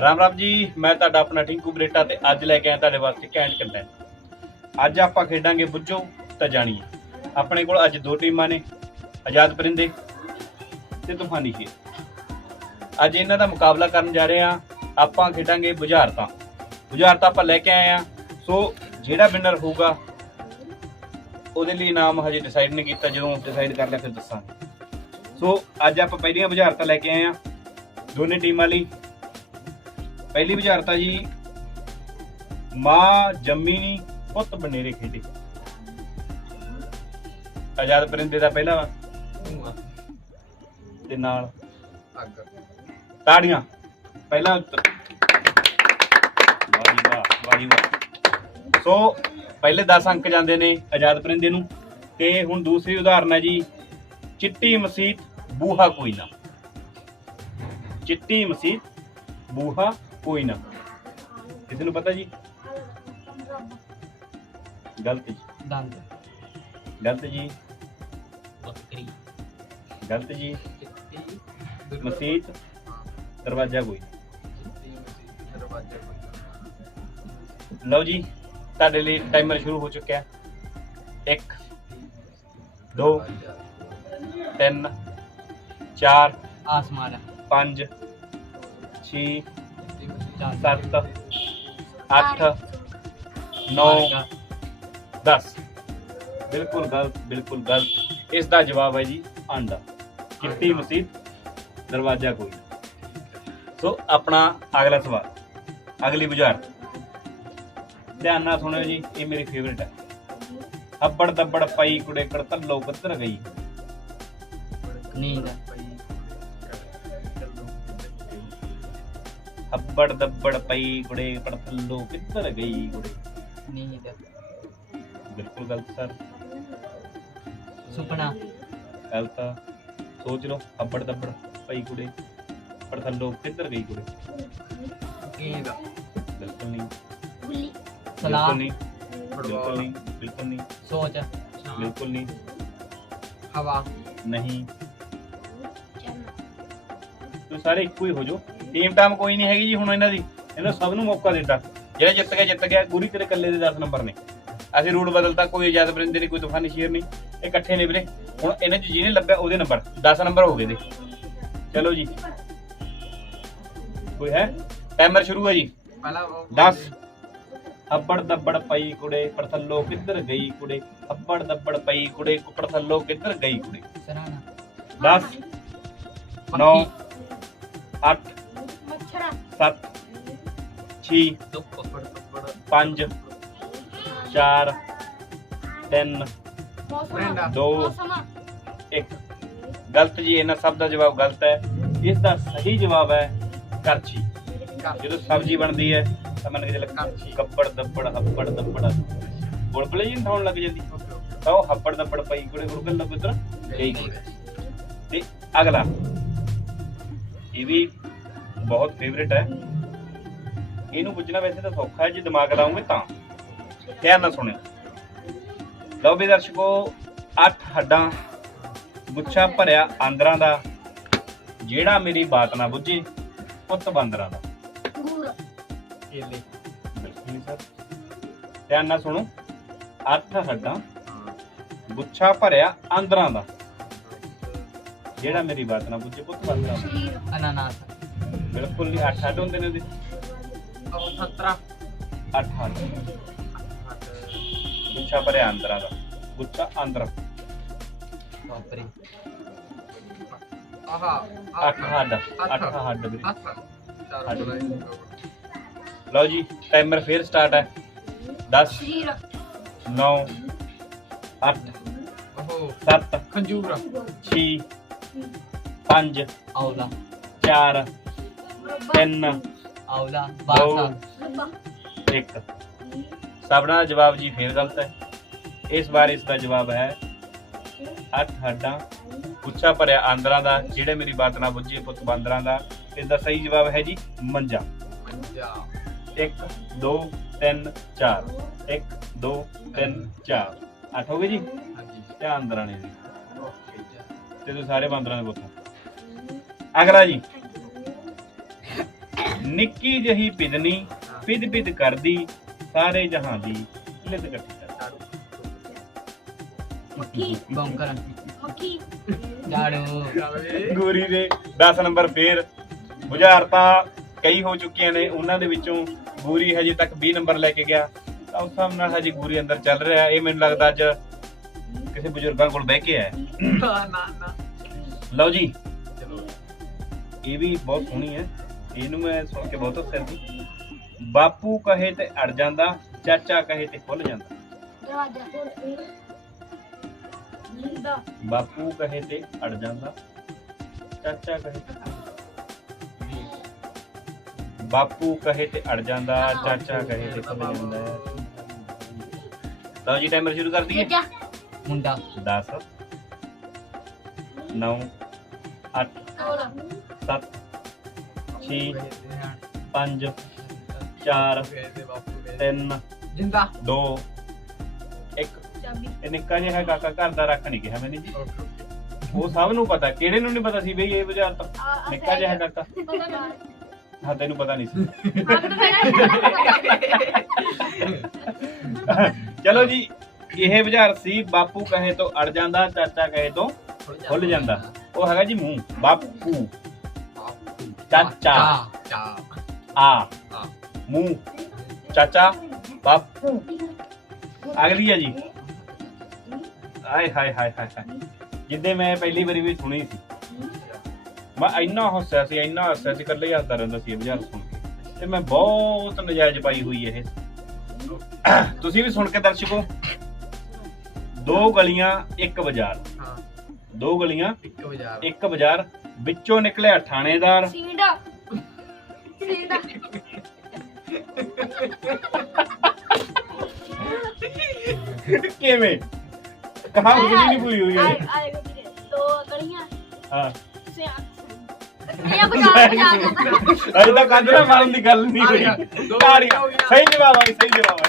ਰਾਮ ਰਾਮ ਜੀ, ਮੈਂ ਤੁਹਾਡਾ ਆਪਣਾ ਟਿੰਕੂ ਬਰੇਟਾ ਤੇ ਅੱਜ ਲੈ ਕੇ ਆਇਆ ਤੁਹਾਡੇ ਵਾਸਤੇ ਕੈਂਟ ਕੰਟੈਂਟ ਅੱਜ ਆਪਾਂ ਖੇਡਾਂਗੇ ਬੁੱਝੋ ਤਾਂ ਜਾਣੀਏ। ਆਪਣੇ ਕੋਲ ਅੱਜ ਦੋ ਟੀਮਾਂ ਨੇ, ਆਜ਼ਾਦ ਪਰਿੰਦੇ ਤੇ ਤੂਫਾਨੀ ਸ਼ੇਰ ਅੱਜ ਇਹਨਾਂ ਦਾ ਮੁਕਾਬਲਾ ਕਰਨ ਜਾ ਰਹੇ ਆ ਆਪਾਂ ਖੇਡਾਂਗੇ ਬੁਝਾਰਤਾਂ। ਬੁਝਾਰਤਾਂ ਆਪਾਂ ਲੈ ਕੇ ਆਏ ਆ ਸੋ ਜਿਹੜਾ ਵਿਨਰ ਹੋਊਗਾ ਉਹਦੇ ਲਈ ਨਾਮ ਹਜੇ ਡਿਸਾਈਡ ਨਹੀਂ ਕੀਤਾ ਜਦੋਂ ਡਿਸਾਈਡ ਕਰ ਲਿਆ ਫਿਰ ਦੱਸਾਂਗੇ। ਸੋ ਅੱਜ ਆਪਾਂ ਪਹਿਲੀਆਂ ਬੁਝਾਰਤਾਂ ਲੈ ਕੇ ਆਏ ਆ ਦੋਨੇ ਟੀਮਾਂ ਲਈ। ਪਹਿਲੀ ਵਿਚਾਰਤਾ ਜੀ ਮਾਂ ਜੰਮੀ ਨੀ ਪੁੱਤ ਬਨੇਰੇ ਖੇਡੇ। ਆਜ਼ਾਦ ਪਰਿੰਦੇ ਦਾ ਪਹਿਲਾ ਤੇ ਨਾਲ ਅੱਗ। ਤਾੜੀਆਂ। ਪਹਿਲਾ ਉੱਤਰ। ਵਾਹ ਜੀ ਵਾਹ ਵਾਹ ਜੀ ਵਾਹ। ਸੋ ਪਹਿਲੇ 10 ਅੰਕ ਜਾਂਦੇ ਨੇ ਆਜ਼ਾਦ ਪਰਿੰਦੇ ਨੂੰ। ਤੇ ਹੁਣ ਦੂਸਰੀ ਉਦਾਹਰਨ ਹੈ ਜੀ ਚਿੱਟੀ ਮਸੀਤ ਬੂਹਾ ਕੋਈ ਨਾ। ਚਿੱਟੀ ਮਸੀਤ ਬੂਹਾ ਕੋਈ ਨਾ। ਕਿਸੇ ਨੂੰ ਪਤਾ ਜੀ? ਗਲਤ ਜੀ। ਦੰਦ। ਗਲਤ ਜੀ। ਬੱਕਰੀ। ਗਲਤ ਜੀ। ਚਿੱਟੀ ਮਸੀਤ ਦਰਵਾਜ਼ਾ ਕੋਈ ਚਿੱਟੀ ਮਸੀਤ ਦਰਵਾਜ਼ਾ ਕੋਈ ਲਓ ਜੀ ਤੁਹਾਡੇ ਲਈ ਟਾਈਮਰ ਸ਼ੁਰੂ ਹੋ ਚੁੱਕਿਆ ਹੈ। 1 2 3 4 ਆਸਮਾਨ 5 6 ਚਿੱਟੀ ਮਸੀਤ ਚਾਰ 7 8 9 10 ਬਿਲਕੁਲ ਗਲਤ ਬਿਲਕੁਲ ਗਲਤ। ਇਸ ਦਾ ਜਵਾਬ ਹੈ ਜੀ ਆਂਡਾ ਚਿੱਟੀ ਮਸੀਤ ਦਰਵਾਜ਼ਾ ਕੋਈ। ਸੋ ਆਪਣਾ ਅਗਲਾ ਸਵਾਲ ਅਗਲੀ ਬੁਝਾਰਤ। ਧਿਆਨ ਨਾਲ ਸੁਣਿਓ ਜੀ ਇਹ ਮੇਰੀ ਫੇਵਰਿਟ ਹੈ ਅੱਬੜ ਦੱਬੜ ਪਈ ਕੁੜੇ ਕੜਤੱਲੋ ਕਿੱਧਰ ਗਈ। ਨੀਂਦ ਅੱਬੜ ਦੱਬੜ ਪਈ ਕੁੜੇ ਕੜਤੱਲੋ ਕਿੱਧਰ ਗਈ ਕੁੜੇ। ਨੀਂਦ ਬਿਲਕੁਲ ਗਲਤ ਸਰ। ਸੁਪਨਾ। ਗਲਤ ਆ। ਸੋਚ ਲਓ ਅੱਬੜ ਦੱਬੜ ਪਈ ਕੁੜੇ ਕੜਤੱਲੋ ਕਿੱਧਰ ਗਈ ਕੁੜੇ। ਗੇਂਦ ਬਿਲਕੁਲ ਨਹੀਂ। ਸਲਾਹ। ਬਿਲਕੁਲ ਨਹੀਂ। ਬਿਲਕੁਲ ਫੁੱਟਬਾਲ। ਨਹੀਂ ਬਿਲਕੁਲ ਨਹੀਂ। ਸੋਚ ਬਿਲਕੁਲ ਨਹੀਂ। ਹਵਾ। ਨਹੀਂ। ਤੁਸੀਂ ਸਾਰੇ ਇੱਕੋ ਹੀ ਹੋ ਜਾਓ। ਟੀਮ ਟਾਈਮ ਕੋਈ ਨਹੀਂ ਹੈਗੀ ਜੀ ਹੁਣ ਇਹਨਾਂ ਦੀ। ਇਹਨਾਂ ਸਭ ਨੂੰ ਮੌਕਾ ਦਿੱਤਾ। ਜਿਹੜਾ ਜਿੱਤ ਗਿਆ ਜਿੱਤ ਗਿਆ। ਗੁਰੀ ਤੇਰੇ ਇਕੱਲੇ ਦੇ 10 ਨੰਬਰ ਨੇ। ਅਸੀਂ ਰੂਲ ਬਦਲਤਾ ਕੋਈ ਇਜਾਜ਼ਤ ਬਰਿੰਦੇ ਨਹੀਂ ਕੋਈ ਤੂਫਾਨੀ ਸ਼ੇਰ ਨਹੀਂ। ਇਹ ਇਕੱਠੇ ਨੇ ਵੀਰੇ। ਹੁਣ ਇਹਨਾਂ ਚ ਜਿਹਨੇ ਲੱਭਿਆ ਉਹਦੇ ਨੰਬਰ। 10 ਨੰਬਰ ਹੋ ਗਏ ਦੇ। ਚਲੋ ਜੀ। ਕੋਈ ਹੈ? ਟਾਈਮਰ ਸ਼ੁਰੂ ਹੈ ਜੀ। ਪਹਿਲਾ ਉਹ 10 ਅੱਬੜ ਦੱਬੜ ਪਈ ਕੁੜੇ ਪੜਥੱਲੋ ਕਿੱਧਰ ਗਈ ਕੁੜੇ? ਅੱਬੜ ਦੱਬੜ ਪਈ ਕੁੜੇ ਪੜਥੱਲੋ ਕਿੱਧਰ ਗਈ ਕੁੜੇ? ਸਰਾਣਾ। 10 9 8 7 6 ਦੁੱਖ ਪੜ ਪੜ 5 4 3 ਫਰੈਂਡ ਦੋ ਇੱਕ। ਗਲਤ ਜੀ ਇਹਨਾਂ ਸਭ ਦਾ ਜਵਾਬ ਗਲਤ ਹੈ। ਇਸ ਦਾ ਸਹੀ ਜਵਾਬ ਹੈ ਕਰਛੀ ਜਦੋਂ ਸਬਜ਼ੀ ਬਣਦੀ ਹੈ ਤਾਂ ਮੰਨ ਕੇ ਚੱਲ ਕਰਛੀ। ਕੱਪੜ ਦੱਪੜ ਹੱਪੜ ਦੱਪੜ। ਗੁਲਗੁਲੇ ਜੀ ਖਾਣ ਲੱਗ ਜਾਂਦੀ। ਤਾਂ ਉਹ ਹੱਪੜ ਦੱਪੜ ਪਈ ਕੁੜੇ ਗੁਲਗੁਲ ਲੱਗ ਉਧਰ ਗਈ ਤੇ ਅਗਲਾ। ਇਹ ਵੀ ਬਹੁਤ ਫੇਵਰਿਟ ਹੈ। ਇਹਨੂੰ ਪੁੱਛਣਾ ਵੈਸੇ ਤਾਂ ਸੌਖਾ ਹੈ ਜੇ ਦਿਮਾਗ ਲਾਉਂਗੇ ਤਾਂ। ਧਿਆਨ ਨਾਲ ਸੁਣਿਓ। ਲਓ ਵੀ ਦਰਸ਼ਕੋ ਅੱਠ ਹੱਡਾਂ ਗੁੱਛਾ ਭਰਿਆ ਆਂਦਰਾਂ ਦਾ। ਜਿਹੜਾ ਮੇਰੀ ਬਾਤ ਨਾ ਬੁੱਝੇ ਪੁੱਤ ਬਾਂਦਰਾਂ ਦਾ। ਕੇਲੇ। ਬਿਲਕੁਲ ਨਹੀਂ ਸਰ ਧਿਆਨ ਨਾਲ ਸੁਣੋ। ਅੱਠ ਹੱਡਾਂ ਗੁੱਛਾ ਭਰਿਆ ਆਂਦਰਾਂ ਦਾ। ਜਿਹੜਾ ਮੇਰੀ ਬਾਤ ਨਾ ਬੁੱਝੇ ਪੁੱਤ ਬਾਂਦਰਾਂ ਦਾ ਅਨਾਨਾਸ। ਬਿਲਕੁਲ ਨਹੀਂ ਅੱਠ ਹੱਡ ਹੁੰਦੇ ਨੇ ਉਹਦੇ। ਉਹ ਸਤਰਾ। ਅੱਠ ਹੱਡ ਗੁੱਛਾ ਭਰਿਆ ਆਂਦਰਾਂ ਦਾ। ਗੁੱਛਾ ਆਂਦਰ ਬਾਪਰੇ। ਆਹਾ ਅੱਠ ਹੱਡ ਅੱਠ ਹੱਡ ਵੀਰੇ। ਅੱਠ ਚਾਰ ਹੱਡ। ਲਓ ਜੀ ਟਾਈਮਰ ਫੇਰ ਸਟਾਰਟ ਹੈ। 10 9 8 ਉਹ 7 ਖੰਜੂਰ 6 5 ਆਉਲਾ। 4 3 ਆਉਲਾ ਦੋ ਬਾਸਾ 1 ਸਭਨਾਂ ਦਾ ਜਵਾਬ ਜੀ ਫੇਰ ਗਲਤ ਹੈ। ਇਸ ਵਾਰ ਇਸ ਦਾ ਜਵਾਬ ਹੈ ਅੱਠ ਹੱਡਾਂ ਪੁੱਛਾ ਭਰਿਆ ਆਂਦਰਾਂ ਦਾ ਜਿਹੜੇ ਮੇਰੀ ਬਾਤ ਨਾ ਬੁੱਝੇ ਪੁੱਤ ਬਾਂਦਰਾਂ ਦਾ ਇਸ ਦਾ ਸਹੀ ਜਵਾਬ ਹੈ ਜੀ ਮੰਜਾ। ਮੰਜਾ। 1 2 3 4 1 2 3 4 8 ਹੋ ਗਏ ਜੀ? ਹਾਂਜੀ। ਧਿਆਨ ਦਰਾਣੇ ਜੀ। ਓਕੇ ਜੀ। ਤੇ ਤੁਸੀਂ ਸਾਰੇ ਬਾਂਦਰਾਂ ਦੇ ਪੁੱਤੋਂ। ਅਗਲਾ ਜੀ। ਨਿੱਕੀ ਜਹੀ ਪਿਦਨੀ ਪਿਦ ਪਿਦ ਕਰਦੀ ਸਾਰੇ ਜਹਾਂ ਦੀ ਲਿਦ ਝਾੜੂ। ਮੱਖੀ ਬੌਂਕਰ। ਮੱਖੀ ਝਾੜੂ। ਗੂਰੀ ਦੇ 10 ਨੰਬਰ ਫੇਰ। ਬੁਝਾਰਤਾਂ ਕਈ ਹੋ ਚੁੱਕੀਆਂ ਨੇ ਉਹਨਾਂ ਦੇ ਵਿੱਚੋਂ ਗੂਰੀ ਹਜੇ ਤੱਕ 20 ਨੰਬਰ ਲੈ ਕੇ ਗਿਆ। ਤਾਂ ਉਸ ਹਿਸਾਬ ਨਾਲ ਹਜੇ ਗੂਰੀ ਅੰਦਰ ਚੱਲ ਰਿਹਾ। ਇਹ ਮੈਨੂੰ ਲੱਗਦਾ ਅੱਜ ਕਿਸੇ ਬਜ਼ੁਰਗਾਂ ਕੋਲ ਬਹਿ ਕੇ ਆਇਆ। ਨਾ ਨਾ ਲਓ ਜੀ। ਇਹ ਵੀ ਬਹੁਤ ਸੋਹਣੀ ਹੈ। ਇਹਨੂੰ ਮੈਂ ਸੁਣ ਕੇ ਬਹੁਤ ਹੱਸਿਆ ਸੀ ਬਾਪੂ ਕਹੇ ਤੇ ਅੜ ਜਾਂਦਾ ਚਾਚਾ ਕਹੇ ਤੇ ਖੁੱਲ ਜਾਂਦਾ। ਦਰਵਾਜ਼ਾ ਨੀਂਦਾ ਬਾਪੂ ਕਹੇ ਤੇ ਅੜ ਜਾਂਦਾ ਚਾਚਾ ਕਹੇ ਤੇ ਬਾਪੂ ਕਹੇ ਤੇ ਅੜ ਜਾਂਦਾ ਚਾਚਾ ਕਹੇ ਤੇ ਖੁੱਲ ਜਾਂਦਾ। ਲਓ ਜੀ ਟਾਈਮਰ ਸ਼ੁਰੂ ਕਰ ਦਈਏ। ਮੁੰਡਾ। 10 9 8 ਕੋਲ 7 ਛੇ। 5 4 ਗਏ ਤੇ ਬਾਪੂ ਗਏ 3 ਜਿੰਦਾ। 2 1 ਚਾਬੀ। ਇਹ ਨਿੱਕਾ ਜਿਹਾ ਕਾਕਾ ਘਰ ਦਾ ਰੱਖ ਨਹੀਂ ਗਿਆ ਮੈਨੂੰ ਜੀ। ਉਹ ਸਭ ਨੂੰ ਪਤਾ ਕਿਹੜੇ ਨੂੰ ਨਹੀਂ ਪਤਾ ਸੀ ਬਈ ਇਹ ਬਾਜ਼ਾਰ ਤਾਂ ਨਿੱਕਾ ਜਿਹਾ ਕਾਕਾ ਪਤਾ ਨਹੀਂ ਹਾਂ, ਤੈਨੂੰ ਪਤਾ ਨਹੀਂ ਸੀ। ਚਲੋ ਜੀ, ਇਹ ਵਿਚਾਰ ਸੀ, ਬਾਪੂ ਕਹੇ ਤੋਂ ਅੜ ਜਾਂਦਾ, ਚਾਚਾ ਕਹੇ ਤੋਂ ਖੁੱਲ ਜਾਂਦਾ। ਉਹ ਹੈਗਾ ਜੀ ਮੂੰਹ, ਬਾਪੂ। ਬਾਪੂ ਚਾਚਾ। ਚਾ ਆ। ਆ ਮੂੰਹ। ਚਾਚਾ, ਬਾਪੂ। ਅਗਲੀ ਹੈ ਜੀ। ਆਏ ਹਾਏ ਹਾਏ ਹਾਏ ਹਾਏ। ਜਿੱਦੇ ਮੈਂ ਪਹਿਲੀ ਵਾਰੀ ਵੀ ਸੁਣੀ ਸੀ। ਮੈਂ ਇੰਨਾ ਹੱਸਿਆ ਸੀ ਇੰਨਾ ਹੱਸਿਆ ਸੀ ਇਕੱਲੇ ਹੀ ਹੱਸਦਾ ਰਹਿੰਦਾ ਸੀ ਇਹ ਬਾਜ਼ਾਰ ਸੁਣ ਕੇ। ਤੇ ਮੈਂ ਬਹੁਤ ਨਜਾਇਜ਼ ਪਾਈ ਹੋਈ ਇਹ। ਤੁਸੀਂ ਵੀ ਸੁਣ ਕੇ ਦਰਸ਼ਕੋ ਦੋ ਗਲੀਆਂ ਇੱਕ ਬਾਜ਼ਾਰ। ਹਾਂ। ਦੋ ਗਲੀਆਂ ਇੱਕ ਬਾਜ਼ਾਰ। ਇੱਕ ਬਾਜ਼ਾਰ ਵਿੱਚੋਂ ਨਿਕਲਿਆ ਥਾਣੇਦਾਰ। ਸੀਂਡਾ। ਸੀਂਡਾ। ਕਿਵੇਂ? ਕਹਾ ਉਹ ਨਹੀਂ ਪੂਰੀ ਹੋਈ ਹੈ ਦੋ ਗਲੀਆਂ। ਹਾਂ। ਸਿਆ ਇਹ ਅਜੇ ਤੱਕ ਕੰਦਰਾ ਮਾਰਨ ਦੀ ਗੱਲ ਨਹੀਂ ਹੋਈ। ਤਾੜੀਆਂ। ਸਹੀ ਜਵਾਬ ਆ ਸਹੀ ਜਵਾਬ ਆ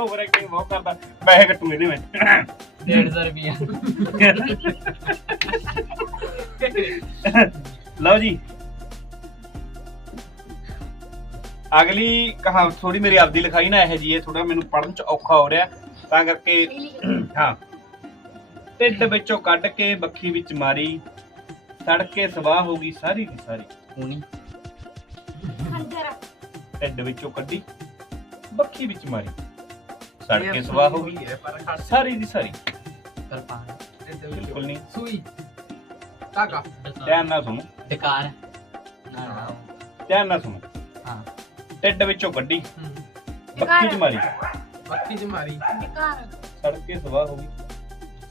ਓਵਰ ਐਕਟਿੰਗ ਬਹੁਤ ਕਰਦਾ। ਪੈਸੇ ਕੱਟੂ ਇਹਦੇ ਵਿੱਚ। 150 ਰੁਪਿਆ ਲਓ ਜੀ। ਅਗਲੀ ਕਹਾ ਥੋੜੀ ਮੇਰੀ ਆਪਦੀ ਲਿਖਾਈ ਨਾ ਇਹ ਜੀ ਇਹ ਥੋੜਾ ਮੈਨੂੰ ਪੜਨ ਚ ਔਖਾ ਹੋ ਰਿਹਾ। ਤਾਂ ਕਰਕੇ ਹਾਂ। ਢਿੱਡ ਵਿੱਚੋਂ ਕੱਢ ਕੇ ਬੱਖੀ ਵਿੱਚ ਮਾਰੀ। ਸੜਕੇ ਸਵਾਹ ਹੋ ਗਈ ਸਾਰੀ ਦੀ ਸਾਰੀ। ਹੁਣੀ। ਖੰਜਰ। ਢਿੱਡ ਵਿੱਚੋਂ ਕੱਢੀ ਬੱਖੀ ਵਿੱਚ ਮਾਰੀ। ਸੜਕੇ ਸਵਾਹ ਹੋ ਗਈ। ਪਰ ਸਾਰੀ ਦੀ ਸਾਰੀ। ਕਰਪਾਨ ਬਿਲਕੁਲ ਨਹੀਂ। ਸੂਈ। ਧਾਗਾ। ਧਿਆਨ ਨਾਲ ਸੁਣੋ। ਡਕਾਰ। ਨਾ ਨਾ। ਧਿਆਨ ਨਾਲ ਸੁਣੋ। ਹਾਂ। ਢਿੱਡ ਵਿੱਚੋਂ ਕੱਢੀ। ਬੱਖੀ ਚ ਮਾਰੀ। ਬੱਤੀ ਚ ਮਾਰੀ। ਡਕਾਰ। ਸੜਕੇ ਸਵਾਹ ਹੋ ਗਈ।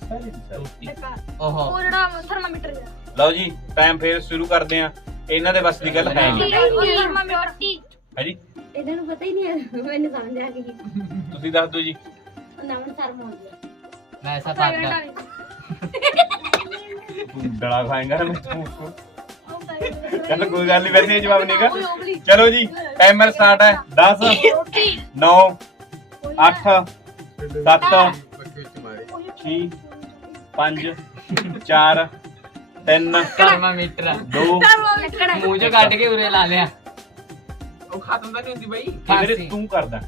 ਸਾਰੀ ਦੀ ਸਾਰੀ। ਡਕਾਰ। ਓਹੋ। ਉਹ ਜਿਹੜਾ ਥਰਮਾਮੀਟਰ ਹੈ ਲਓ ਜੀ ਟਾਈਮ ਫੇਰ ਸ਼ੁਰੂ ਕਰਦੇ ਆ ਇਹਨਾਂ ਦੇ ਬਸ ਦੀ ਗੱਲ ਹੈ ਨਹੀਂ। ਹੈ ਜੀ ਇਹਨਾਂ ਨੂੰ ਪਤਾ ਹੀ ਨਹੀਂ ਮੈਨੂੰ ਸਮਝ ਆ ਗਈ। ਤੁਸੀਂ ਦੱਸ ਦਿਓ ਜੀ। ਨਮਨ ਸਰ ਮੋਲ ਮੈਂ ਐਸਾ ਪਾਤਾ ਤੂੰ ਡਲਾ ਖਾਏਗਾ ਨਾ ਮੈਂ ਤੂੰ। ਚੱਲ ਕੋਈ ਗੱਲ ਨਹੀਂ ਵੈਸੇ ਜਵਾਬ ਨਹੀਂਗਾ ਚਲੋ ਜੀ ਟਾਈਮਰ ਸਟਾਰਟ ਹੈ। 10 ਰੋਟੀ। 9 8 ਸੱਤ। ਬੱਤੀ ਚ ਮਾਰੀ 6 5 4 3 ਥਰਮਾਮੀਟਰ 2 ਲੱਕੜਾ ਮੂੰਹ ਚੋਂ ਕੱਢ ਕੇ ਉਰੇ ਲਾ ਲਿਆ। ਉਹ ਖਤਮ ਤਾਂ ਨਹੀਂ ਹੁੰਦੀ ਬਈ। ਮੇਰੇ ਖਾਂਸੀ। ਤੂੰ ਕਰਦਾ।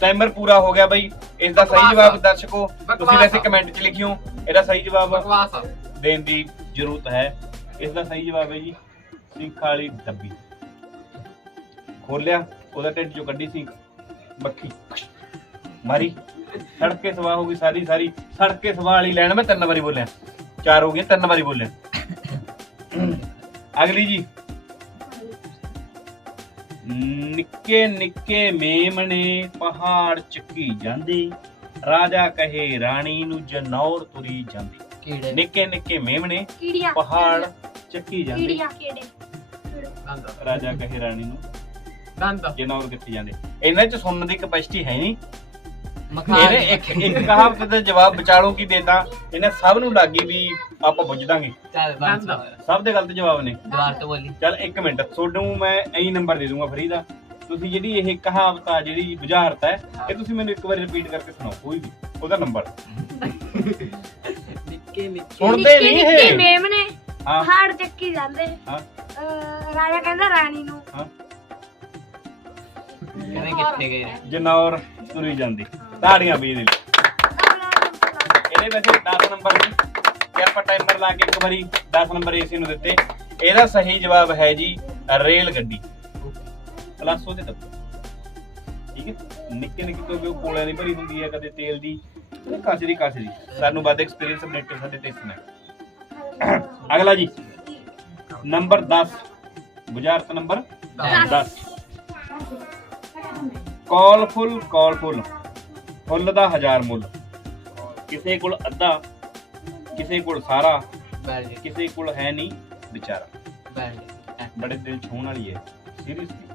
ਟਾਈਮਰ ਪੂਰਾ ਹੋ ਗਿਆ ਬਈ। ਇਸ ਦਾ ਸਹੀ ਜਵਾਬ ਦਰਸ਼ਕੋ ਤੁਸੀਂ ਵੈਸੇ। ਕਮੈਂਟ 'ਚ ਲਿਖਿਓ। ਇਹਦਾ ਸਹੀ ਜਵਾਬ ਬਕਵਾਸ ਆ। ਦੇਣ ਦੀ ਜ਼ਰੂਰਤ ਹੈ। ਇਸ ਦਾ ਸਹੀ ਜਵਾਬ ਹੈ ਜੀ ਸਿੰਖ ਵਾਲੀ ਡੱਬੀ। ਖੋਲਿਆ ਉਹਦਾ ਢਿੱਡ ਚੋਂ ਕੱਢੀ ਸਿੰਖ। ਮੱਖੀ। ਮਾਰੀ। ਸੜਕੇ ਸਵਾ ਹੋ ਗਈ ਸਾਰੀ ਸਾਰੀ। ਸੜਕੇ ਸਵਾ ਵਾਲੀ ਲੈਣ ਮੈਂ ਤਿੰਨ ਵਾਰੀ ਬੋਲਿਆ। ਚਾਰ ਹੋ ਗਏ ਤਿੰਨ ਵਾਰੀ ਬੋਲਿਆ। ਅਗਲੀ ਜੀ। ਨਿੱਕੇ ਨਿੱਕੇ ਮੇਮਣੇ ਪਹਾੜ ਚੱਕੀ ਜਾਂਦੀ। ਰਾਜਾ ਕਹੇ ਰਾਣੀ ਨੂੰ ਜਨੌਰ ਤੁਰੀ ਜਾਂਦੀ। ਕੀੜੇ ਨਿੱਕੇ ਨਿੱਕੇ ਮੇਮਣੇ ਕੀੜੀਆਂ। ਪਹਾੜ ਚੱਕੀ ਜਾਂਦੇ। ਕੀੜੀਆਂ ਕੀੜੇ ਦੰਦ ਰਾਜਾ ਕਹੇ ਰਾਣੀ ਨੂੰ ਦੰਦ ਜਨੌਰ ਕਿੱਥੇ ਜਾਂਦੇ। ਇਹਨਾਂ ਚ ਸੁਣਨ ਦੀ ਕਪੈਸਿਟੀ ਹੈ ਨਹੀਂ। ਮਖਾਨ ਇਹਨੇ ਇੱਕ ਇੱਕ ਕਹਾਵਤ ਦਾ ਜਵਾਬ ਵਿਚਾਲੋ ਕੀ ਦੇਤਾ? ਇਹਨੇ ਸਭ ਨੂੰ ਲੱਗੀ ਵੀ ਆਪਾਂ ਪੁੱਛ ਦਾਂਗੇ। ਚੱਲ ਬੰਦ। ਸਭ ਦੇ ਗਲਤ ਜਵਾਬ ਨੇ। ਦੁਬਾਰ ਤੋਂ ਬੋਲੀ। ਚੱਲ 1 ਮਿੰਟ। ਤੁਹਾਨੂੰ ਮੈਂ ਐਂ ਨੰਬਰ ਦੇ ਦੂੰਗਾ ਫਰੀ ਦਾ ਤੁਸੀਂ ਜਿਹੜੀ ਇਹ ਕਹਾਵਤ ਆ ਜਿਹੜੀ ਬੁਝਾਰਤ ਹੈ ਇਹ ਤੁਸੀਂ ਮੈਨੂੰ ਇੱਕ ਵਾਰੀ ਰਿਪੀਟ ਕਰਕੇ ਸੁਣਾਓ ਕੋਈ ਵੀ। ਉਹਦਾ ਨੰਬਰ ਨਿੱਕੇ ਨਿੱਕੇ ਸੁਣਦੇ ਨਹੀਂ ਨਿੱਕੇ ਇਹ। ਮੇਮ ਨੇ। ਹਾਂ। ਹਾੜ ਚੱਕੀ ਜਾਂਦੇ। ਹਾਂ। ਰਾਜਾ ਕਹਿੰਦਾ ਰਾਣੀ ਨੂੰ। ਹਾਂ। ਕਹਿੰਦੇ ਕਿੱਥੇ ਗਏ? ਜਨੌਰ ਤੁਰੀ ਜਾਂਦੀ। ਤਾੜੀਆਂ ਵੀ ਦੇ ਇਹਦੇ ਵੈਸੇ 10 ਨੰਬਰ ਨੇ। ਜੇ ਆਪਾਂ ਟਾਈਮਰ ਲਾ ਕੇ ਇੱਕ ਵਾਰੀ 10 ਨੰਬਰ ਏਸੀ ਨੂੰ ਦਿੱਤੇ। ਇਹਦਾ ਸਹੀ ਜਵਾਬ ਹੈ ਜੀ ਰੇਲ ਗੱਡੀ। ਪਲੱਸ ਉਹਦੇ ਦੱਬੋ। ਠੀਕ ਹੈ? ਨਿੱਕੇ ਨਿੱਕੇ ਕਿਉਂਕਿ ਉਹ ਕੋਲਿਆਂ ਦੀ ਭਰੀ ਹੁੰਦੀ ਹੈ ਕਦੇ ਤੇਲ ਦੀ ਕਦੇ ਕਾਸਰੀ ਕਾਸਰੀ ਸਾਨੂੰ ਵੱਧ ਐਕਸਪੀਰੀਅੰਸ ਬਨੇਟੇ ਸਾਡੇ ਟੈਸਟ ਨੇ ਅਗਲਾ ਜੀ। ਨੰਬਰ 10 ਬੁਝਾਰਤ ਨੰਬਰ 10 ਕਾਲ ਫੁੱਲ ਕਾਲ ਫੁੱਲ। ਫੁੱਲ ਦਾ ਹਜ਼ਾਰ ਮੁੱਲ। ਕਿਸੇ ਕੋਲ ਅੱਧਾ ਕਿਸੇ ਕੋਲ ਸਾਰਾ ਜਾ। ਕਿਸੇ ਕੋਲ ਹੈ ਨਹੀਂ ਵਿਚਾਰਾ। ਜਾ। ਬੜੇ ਦਿਲ ਛੂਹਣ ਵਾਲੀ ਹੈ ਸੀਰੀਅਸਲੀ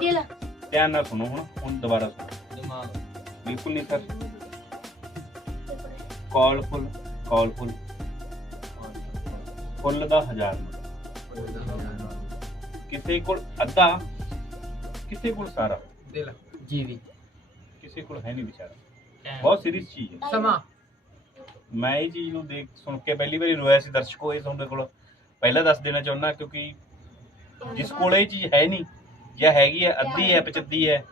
ਦਿਲ ਧਿਆਨ ਨਾਲ ਸੁਣੋ ਹੁਣ ਹੁਣ ਦੁਬਾਰਾ ਸੁਣੋ। ਦਿਮਾਗ। ਬਿਲਕੁਲ ਨਹੀਂ ਸਰ। ਕਾਲ ਫੁੱਲ ਕਾਲ ਫੁੱਲ। ਫੁੱਲ ਦਾ ਹਜ਼ਾਰ ਮੁੱਲ ਕਿਸੇ ਕੋਲ ਅੱਧਾ ਕਿਸੇ ਕੋਲ ਸਾਰਾ। ਦਿਲ ਜੀਵੀ। ਕਿਸੇ ਕੋਲ ਹੈ ਨਹੀਂ ਵਿਚਾਰਾ। ਬਹੁਤ ਸੀਰੀਅਸ ਚੀਜ਼ ਹੈ। ਸਮਾਂ। ਮੈਂ ਇਹ ਚੀਜ਼ ਨੂੰ ਦੇਖ ਸੁਣ ਕੇ ਪਹਿਲੀ ਵਾਰੀ ਰੋਇਆ ਸੀ ਦਰਸ਼ਕੋ ਇਹ ਤੁਹਾਡੇ ਕੋਲ। ਪਹਿਲਾਂ ਦੱਸ ਦੇਣਾ ਚਾਹੁੰਦਾ ਕਿਉਂਕਿ ਜਿਸ ਕੋਲ ਇਹ ਚੀਜ਼ ਹੈ ਨਹੀਂ ਜਾਂ ਹੈਗੀ ਹੈ ਅੱਧੀ ਹੈ ਪਚੱਦੀ ਹੈ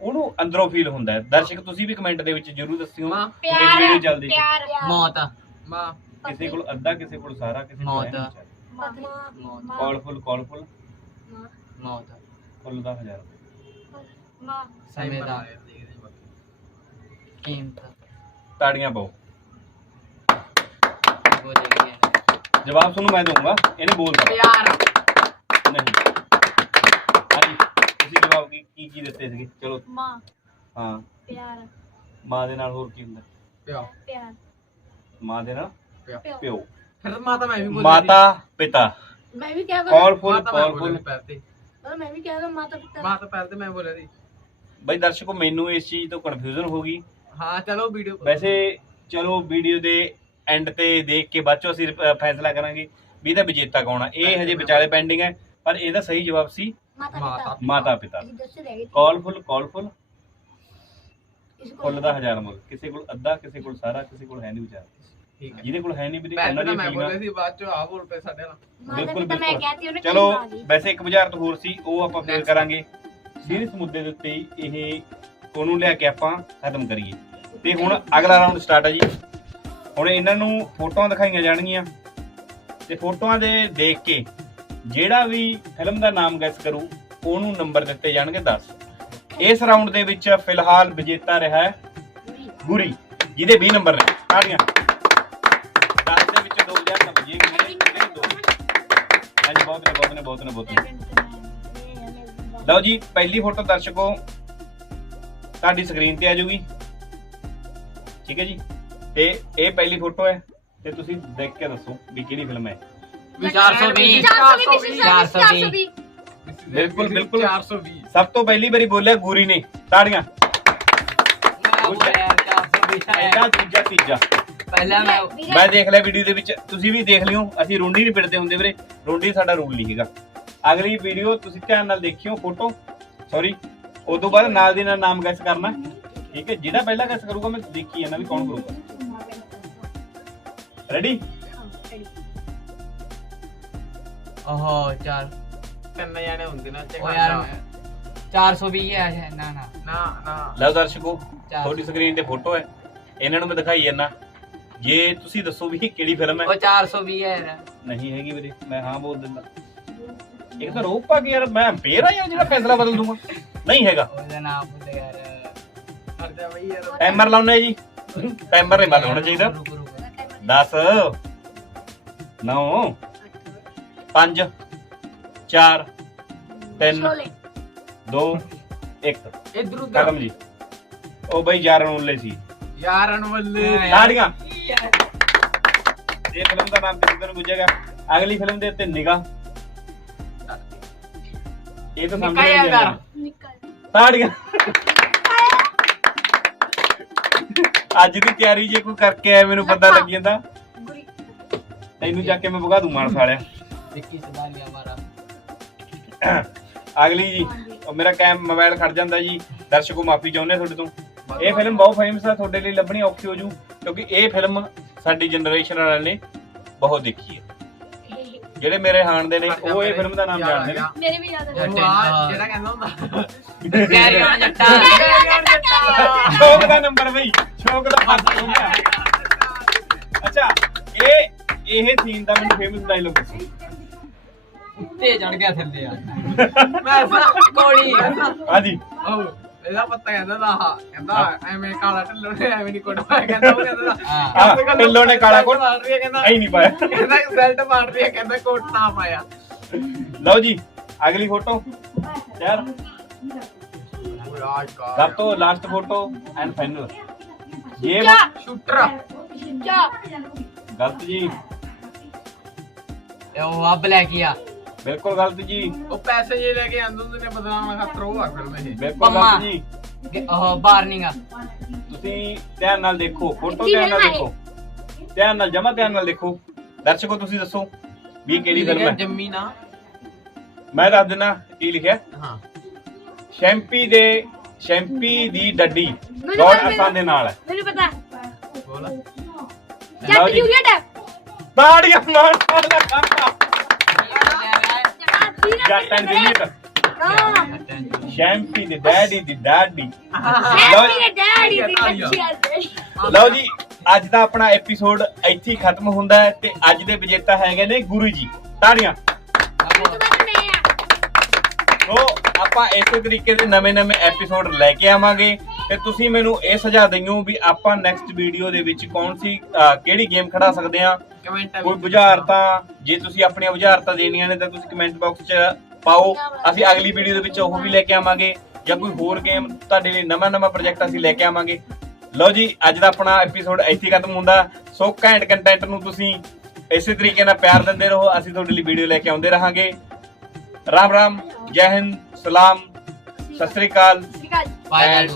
ਉਹਨੂੰ ਅੰਦਰੋਂ ਫੀਲ ਹੁੰਦਾ ਹੈ। ਦਰਸ਼ਕ ਤੁਸੀਂ ਵੀ ਕਮੈਂਟ ਦੇ ਵਿੱਚ ਜਰੂਰ ਦੱਸਿਓ ਮਾਂ ਇਸ ਵੀਡੀਓ ਚੱਲਦੀ ਪਿਆਰ। ਮੌਤ ਆ। ਮਾਂ ਕਿਸੇ ਕੋਲ ਅੱਧਾ ਕਿਸੇ ਕੋਲ ਸਾਰਾ ਕਿਸੇ ਕੋਲ ਮੌਤ। ਨਹੀਂ ਮੌਤ ਕਾਲਫੁਲ ਕਾਲਫੁਲ ਮੌਤ ਆ। ਫੁੱਲ ਦਾ ਹਜ਼ਾਰ। ਮਾਂ। ਸਮੇਂ ਦਾ। ਕੀਮਤ ਤਾੜੀਆਂ ਪਾਓ। ਹੋ ਜਵਾਬ ਤੁਹਾਨੂੰ ਮੈਂ ਦਊਂਗਾ ਇਹਨੇ ਬੋਲਦਾ ਪਿਆਰ ਨਹੀਂ। ਹਾਂਜੀ ਤੁਸੀਂ ਜਵਾਬ ਕੀ ਕੀ ਕੀ ਦਿੱਤੇ ਸੀਗੇ? ਚਲੋ। ਮਾਂ। ਹਾਂ। ਪਿਆਰ ਮਾਂ ਦੇ ਨਾਲ ਹੋਰ ਕੀ ਹੁੰਦਾ? ਪਿਓ। ਪਿਆਰ ਮਾਂ ਦੇ ਨਾਲ? ਪਿਓ। ਪਿਓ। ਫਿਰ ਮਾਤਾ ਮੈਂ ਵੀ ਬੋਲੀ ਮਾਤਾ ਪਿਤਾ। ਮੈਂ ਵੀ ਕਿਹਾ ਕਾਲਫੁਲ ਮਾਤਾ ਮੈਂ ਕਾਲਫੁਲ ਬੋਲੀ ਪੈਰ ਤੇ ਮੈਂ ਵੀ ਕਿਹਾ ਮਾਤਾ ਪਿਤਾ। ਮਾਤਾ ਪੈਰ ਤੇ ਮੈਂ ਬੋਲਿਆ ਸੀ। ਬਈ ਦਰਸ਼ਕੋ ਮੈਨੂੰ ਇਸ ਚੀਜ਼ ਤੋਂ ਕਨਫਿਊਜ਼ਨ ਹੋ ਗਈ। ਹਾਂ ਚਲੋ ਵੀਡੀਓ ਵੈਸੇ ਚਲੋ ਵੀਡੀਓ ਦੇ ਐਂਡ ਤੇ ਦੇਖ ਕੇ ਬਾਅਦ ਚੋਂ ਅਸੀਂ ਅ, ਫੈਸਲਾ ਕਰਾਂਗੇ ਵੀ ਇਹਦਾ ਵਿਜੇਤਾ ਕੌਣ ਆ। ਇਹ ਹਜੇ ਵਿਚਾਲੇ ਪੈਂਡਿੰਗ ਹੈ ਪਰ ਇਹਦਾ ਸਹੀ ਜਵਾਬ ਸੀ ਮਾਤਾ ਮਾਤਾ ਪਿਤਾ ਮਾਤਾ ਪਿਤਾ ਅਸੀਂ ਦੱਸ ਰਹੇ ਸੀ। ਕਾਲਫੁਲ ਕਾਲਫੁਲ ਇਸ ਫੁੱਲ ਦਾ ਹਜ਼ਾਰ ਮੁੱਲ। ਕਿਸੇ ਕੋਲ ਅੱਧਾ ਕਿਸੇ ਕੋਲ ਸਾਰਾ ਕਿਸੇ ਕੋਲ ਹੈ ਨਹੀਂ ਵਿਚਾਰ। ਠੀਕ ਹੈ। ਜਿਹਦੇ ਕੋਲ ਹੈ ਨਹੀਂ ਵੀਰੇ ਪੈਰ ਉਹਨਾਂ ਤੇ ਦੀ ਮੈਂ ਬੋਲਿਆ ਫੀਲਿੰਗ ਸੀ ਬਾਅਦ ਚ ਆ ਬੋਲ ਪਏ ਸਾਡੇ ਨਾਲ। ਮਾਤਾ ਬਿਲਕੁਲ ਪਿਤਾ ਮੈਂ ਬਿਲਕੁਲ। ਕਹਤੀ ਉਹਨੇ ਚਲੋ। ਵੈਸੇ ਇੱਕ ਬੁਝਾਰਤ ਹੋਰ ਸੀ ਉਹ ਆਪਾਂ ਫੇਰ Next. ਕਰਾਂਗੇ। ਸੀਰੀਅਸ ਮੁੱਦੇ ਦੇ ਉੱਤੇ ਹੀ ਇਹ ਉਹਨੂੰ ਲਿਆ ਕੇ ਆਪਾਂ ਖਤਮ ਕਰੀਏ। ਤੇ ਹੁਣ ਅਗਲਾ ਰਾਉਂਡ ਸਟਾਰਟ ਹੈ ਜੀ। ਹੁਣ ਇਹਨਾਂ ਨੂੰ ਫੋਟੋਆਂ ਦਿਖਾਈਆਂ ਜਾਣਗੀਆਂ। ਤੇ ਫੋਟੋਆਂ ਦੇ ਦੇਖ ਕੇ ਜਿਹੜਾ ਵੀ ਫਿਲਮ ਦਾ ਨਾਮ ਗੈਸ ਕਰੂ, ਉਹਨੂੰ ਨੰਬਰ ਦਿੱਤੇ ਜਾਣਗੇ 10 ਇਸ ਰਾਉਂਡ ਦੇ ਵਿੱਚ ਫਿਲਹਾਲ ਵਿਜੇਤਾ ਰਿਹਾ ਹੈ ਗੁਰੀ, ਜਿਹਦੇ 20 ਨੰਬਰ ਨੇ। ਤਾੜੀਆਂ 10 ਦੇ ਵਿੱਚ 2000 ਤਾਂ ਵਜੇ ਗਏ ਨੇ ਦੋ। ਹਾਂਜੀ, ਬਹੁਤ ਨੇ ਬਹੁਤ ਨੇ ਬਹੁਤ ਨੇ ਬਹੁਤ ਨੇ। ਲਓ ਜੀ, ਪਹਿਲੀ ਫੋਟੋ ਦਰਸ਼ਕੋ, ਤੁਹਾਡੀ ਸਕਰੀਨ ਤੇ ਆ ਜਾਊਗੀ। ਠੀਕ ਹੈ ਜੀ। ਤੇ ਇਹ ਪਹਿਲੀ ਫੋਟੋ ਹੈ ਤੇ ਤੁਸੀਂ ਦੇਖ ਕੇ ਦੱਸੋ ਵੀ ਕਿਹੜੀ ਫਿਲਮ ਹੈ। 420 420 420 ਬਿਲਕੁਲ, ਬਿਲਕੁਲ। 420 ਸਭ ਤੋਂ ਪਹਿਲੀ ਵਾਰੀ ਬੋਲਿਆ ਗੂਰੀ ਨੇ ਤਾੜੀਆਂ। ਮੈਂ ਬੋਲਿਆ 420 ਪਹਿਲਾ ਦੂਜਾ ਤੀਜਾ। ਪਹਿਲਾਂ ਮੈਂ ਮੈਂ ਦੇਖ ਲਿਆ ਵੀਡੀਓ ਦੇ ਵਿੱਚ ਤੁਸੀਂ ਵੀ ਦੇਖ ਲਿਓ ਅਸੀਂ ਰੁੰਡੀ ਨਹੀਂ ਪਿੜਦੇ ਹੁੰਦੇ ਵੀਰੇ। ਰੁੰਡੀ ਸਾਡਾ ਰੂਲ ਨਹੀਂ ਹੈਗਾ। ਅਗਲੀ ਵੀਡੀਓ ਤੁਸੀਂ ਧਿਆਨ ਨਾਲ ਦੇਖਿਓ ਫੋਟੋ ਸੌਰੀ ਉਸ ਤੋਂ ਬਾਅਦ ਨਾਲ ਦੀ ਨਾਲ ਨਾਮ ਗੈਸ ਕਰਨਾ। ਠੀਕ ਹੈ ਜਿਹੜਾ ਪਹਿਲਾਂ ਗੈਸ ਕਰੂਗਾ ਮੈਂ ਦੇਖੀ ਜਾਂਦਾ ਵੀ ਕੌਣ ਕਰੂਗਾ। ਰੈਡੀ ਓਹੋ ਚਾਰ। ਤਿੰਨ ਜਾਣੇ ਹੁੰਦੇ ਨਾ ਉਹ ਯਾਰ 420 ਹੈ ਨਾ ਨਾ। ਨਾ ਨਾ। ਲਓ ਦਰਸ਼ਕੋ ਚਾਰ। ਤੁਹਾਡੀ ਸਕਰੀਨ ਤੇ ਫੋਟੋ ਹੈ। ਇਹਨਾਂ ਨੂੰ ਮੈਂ ਦਿਖਾਈ ਜਾਂਦਾ। ਜੇ ਤੁਸੀਂ ਦੱਸੋ ਵੀ ਕਿਹੜੀ ਫਿਲਮ ਹੈ? ਉਹ 420 ਹੈ ਯਾਰ। ਨਹੀਂ ਹੈਗੀ ਵੀਰੇ ਮੈਂ ਹਾਂ ਬੋਲ ਦਿੰਦਾ। ਇੱਕ ਤਾਂ ਰੋਕ ਪਾ ਕੇ ਯਾਰ ਮੈਂ ਅੰਪੇਅਰ ਆ ਯਾਰ ਜਿਹੜਾ ਫੈਸਲਾ ਬਦਲ ਦੂੰਗਾ। ਨਹੀਂ ਹੈਗਾ। ਉਹਦਾ ਨਾਮ ਭੁੱਲ ਯਾਰ। ਹਟ ਜਾ ਬਈ ਯਾਰ। ਟਾਈਮਰ ਲਾਉਣਾ ਜੀ। ਟਾਈਮਰ ਨਹੀਂ ਬੰਦ ਹੋਣਾ ਚਾਹੀਦਾ ਰੁਕ ਰੁਕ। 10 9 5 4 3 ਸ਼ੋਲੇ 2 1 ਇਧਰ ਉਧਰ। ਖਤਮ ਜੀ। ਉਹ ਬਈ ਯਾਰ ਉਲੇ ਸੀ। ਯਾਰ ਅਨਵੱਲੇ ਤਾੜੀਆਂ ਇਹ ਫਿਲਮ ਦਾ ਨਾਮ ਕਿਸੇ ਨੂੰ ਗੁੱਜੇਗਾ ਅਗਲੀ ਫਿਲਮ ਦੇ ਉੱਤੇ ਨਿਗਾਹ। ਇਹ ਤਾਂ ਸਮਝ ਨਹੀਂ। ਨਿਕਲ ਤਾੜੀਆਂ। ਅੱਜ ਦੀ ਤਿਆਰੀ ਜੇ ਕੋਈ ਕਰਕੇ ਆਇਆ ਮੈਨੂੰ ਪਤਾ ਲੱਗ ਜਾਂਦਾ। ਤੈਨੂੰ ਜਾ ਕੇ ਮੈਂ ਭਗਾ ਦੂੰ ਮਾਨ ਸਾਲਿਆ। ਵਿੱਕੀ ਮਾਰਾ। ਅਗਲੀ ਜੀ ਉਹ ਮੇਰਾ ਕੈਮ ਮੋਬਾਈਲ ਖੜ ਜਾਂਦਾ ਜੀ। ਦਰਸ਼ਕੋ ਮਾਫੀ ਚਾਹੁੰਦੇ ਤੁਹਾਡੇ ਤੋਂ। ਇਹ ਫਿਲਮ ਬਹੁਤ ਫੇਮਸ ਆ ਤੁਹਾਡੇ ਲਈ ਲੱਭਣੀ ਔਖੀ ਹੋ ਜੂ ਕਿਉਂਕਿ ਇਹ ਫਿਲਮ ਸਾਡੀ ਜਨਰੇਸ਼ਨ ਵਾਲਿਆਂ ਨੇ ਬਹੁਤ ਦੇਖੀ ਹੈ। ਜਿਹੜੇ ਮੇਰੇ ਹਾਣ ਦੇ ਨੇ ਉਹ ਇਹ ਫਿਲਮ ਦਾ ਨਾਮ ਜਾਣਦੇ ਨੇ। ਮੇਰੇ ਵੀ ਯਾਦ ਆ। ਜਿਹੜਾ ਕਹਿੰਦਾ ਹੁੰਦਾ। ਕੈਰੀ ਔਨ ਜੱਟਾ। ਸ਼ੌਕ ਦਾ ਨੰਬਰ ਬਈ। ਸ਼ੌਕ ਦਾ ਫਾਸਟ ਹੋ। ਗਿਆ ਅੱਛਾ ਇਹ ਇਹ ਸੀਨ ਦਾ ਮੈਨੂੰ ਫੇਮਸ ਡਾਇਲੋਗ ਦੱਸੋ। ਉੱਤੇ ਚੜ ਗਿਆ ਥੱਲੇ ਆ। ਮੈਂ ਕੋੜੀ ਹਾਂਜੀ। ਉਹ ਇਹਦਾ ਪੱਤਾ ਕਹਿੰਦਾ ਦਾ ਆਹ ਕਹਿੰਦਾ ਐਵੇਂ ਕਾਲਾ ਢਿੱਲੋਂ ਨੇ ਐਵੇਂ ਨਹੀਂ ਕੋਟ ਪਾਇਆ ਕਹਿੰਦਾ ਉਹ ਕਹਿੰਦਾ ਹਾਂ। ਆਹ, ਢਿੱਲੋਂ ਨੇ ਕਾਲਾ ਕੋਟ ਮਾਰ ਰਹੀ ਹੈ ਕਹਿੰਦਾ। ਐ ਨਹੀਂ ਪਾਇਆ। ਕਹਿੰਦਾ ਬੈਲਟ ਮਾਰ ਰਹੀ ਹੈ ਕਹਿੰਦਾ ਕੋਟ ਨਾ ਪਾਇਆ। ਲਓ ਜੀ ਅਗਲੀ ਫੋਟੋ। ਯਾਰ ਸਭ ਤੋਂ ਲਾਸਟ ਫੋਟੋ ਐਂਡ ਫਾਈਨਲ ਇਹ ਕਿਆ ਸ਼ੂਟਰ। ਗਲਤ ਜੀ। ਇਹ ਉਹ ਅੱਬ ਲੈ ਕੇ ਆ। ਬਿਲਕੁਲ ਗਲਤ ਜੀ। ਉਹ ਪੈਸੇ ਜੇ ਲੈ ਕੇ ਆਂਦੇ ਹੁੰਦੇ ਨੇ ਬਦਨਾਮ ਖਾਤਰ ਉਹ ਆ ਫਿਲਮ ਇਹ। ਬਿਲਕੁਲ ਪੰਮਾ। ਗਲਤ ਜੀ। ਉਹ ਬਾਰਨਿੰਗ ਆ ਤੁਸੀਂ ਧਿਆਨ ਨਾਲ ਦੇਖੋ ਫੋਟੋ ਧਿਆਨ ਨਾਲ ਹੈ? ਦੇਖੋ। ਧਿਆਨ ਨਾਲ ਜਮਾ ਧਿਆਨ ਨਾਲ ਦੇਖੋ। ਦਰਸ਼ਕੋ ਤੁਸੀਂ ਦੱਸੋ ਵੀ ਇਹ ਕਿਹੜੀ ਫਿਲਮ ਹੈ? ਜੰਮੀ ਨਾ। ਮੈਂ ਦੱਸ ਦਿੰਦਾ ਕੀ ਲਿਖਿਆ? ਹਾਂ। ਸ਼ੈਂਪੀ ਦੇ ਸ਼ੈਂਪੀ ਦੀ ਡੱਡੀ ਮੈਨੂੰ ਪਤਾ, ਅਸਾਂ ਦੇ ਨਾਲ। ਹੈ ਮੈਨੂੰ ਪਤਾ। ਬੋਲ। ਲਓ ਜੱਟ ਜੀ। ਜੂਲੀਅਟ ਤਾੜੀਆਂ ਮਾਰਨ ਦਾ ਕੰਮ ਜੱਟ ਐਂਡ ਜੂਲੀਅਟ ਹਾਂ। ਸ਼ੈਂਪੀ ਦੇ ਡੈਡੀ ਦੀ ਡੈਡੀ। ਹੈਪੀ ਦੇ ਡੈਡੀ ਦੀ ਬੱਚੀ ਆ ਲਓ ਜੀ ਅੱਜ ਦਾ ਆਪਣਾ ਐਪੀਸੋਡ ਇੱਥੇ ਹੀ ਖਤਮ ਹੁੰਦਾ ਹੈ ਤੇ ਅੱਜ ਦੇ ਵਿਜੇਤਾ ਹੈਗੇ ਨੇ ਗੁਰੂ ਜੀ। ਤਾੜੀਆਂ। ਆਪਾਂ ਇਸੇ ਤਰੀਕੇ ਦੇ ਨਵੇਂ-ਨਵੇਂ ਐਪੀਸੋਡ ਲੈ ਕੇ ਆਵਾਂਗੇ ਤੇ ਤੁਸੀਂ ਮੈਨੂੰ ਇਹ ਸੁਝਾਅ ਦਿਓ ਵੀ ਆਪਾਂ ਨੈਕਸਟ ਵੀਡੀਓ ਦੇ ਵਿੱਚ ਕੌਣ ਸੀ ਅਹ ਕਿਹੜੀ ਗੇਮ ਖੜਾ ਸਕਦੇ ਆ ਕਮੈਂਟਾਂ ਕੋਈ ਬੁਝਾਰਤਾਂ ਜੇ ਤੁਸੀਂ ਆਪਣੀਆਂ ਬੁਝਾਰਤਾਂ ਦੇਣੀਆਂ ਨੇ ਤਾਂ ਤੁਸੀਂ ਕਮੈਂਟ ਬਾਕਸ 'ਚ ਪਾਓ। ਅਸੀਂ ਅਗਲੀ ਵੀਡੀਓ ਦੇ ਵਿੱਚ ਉਹ ਵੀ ਲੈ ਕੇ ਆਵਾਂਗੇ ਜਾਂ ਕੋਈ ਹੋਰ ਗੇਮ ਤੁਹਾਡੇ ਲਈ ਨਵਾਂ-ਨਵਾਂ ਪ੍ਰੋਜੈਕਟ ਅਸੀਂ ਲੈ ਕੇ ਆਵਾਂਗੇ। ਲਓ ਜੀ ਅੱਜ ਦਾ ਆਪਣਾ ਐਪੀਸੋਡ ਇੱਥੇ ਹੀ ਖਤਮ ਹੁੰਦਾ। ਸੋ ਘੈਂਟ ਕੰਟੈਂਟ ਨੂੰ ਤੁਸੀਂ ਇਸੇ ਤਰੀਕੇ ਨਾਲ ਪਿਆਰ ਦਿੰਦੇ ਰਹੋ। ਅਸੀਂ ਤੁਹਾਡੇ ਲਈ ਵੀਡੀਓ ਲੈ ਕੇ ਆਉਂਦੇ ਰਹਾਂਗੇ। ਰਾਮ ਰਾਮ ਜੈ ਹਿੰਦ ਸਲਾਮ ਸਤਿ ਸ੍ਰੀ ਅਕਾਲ ਬਾਏ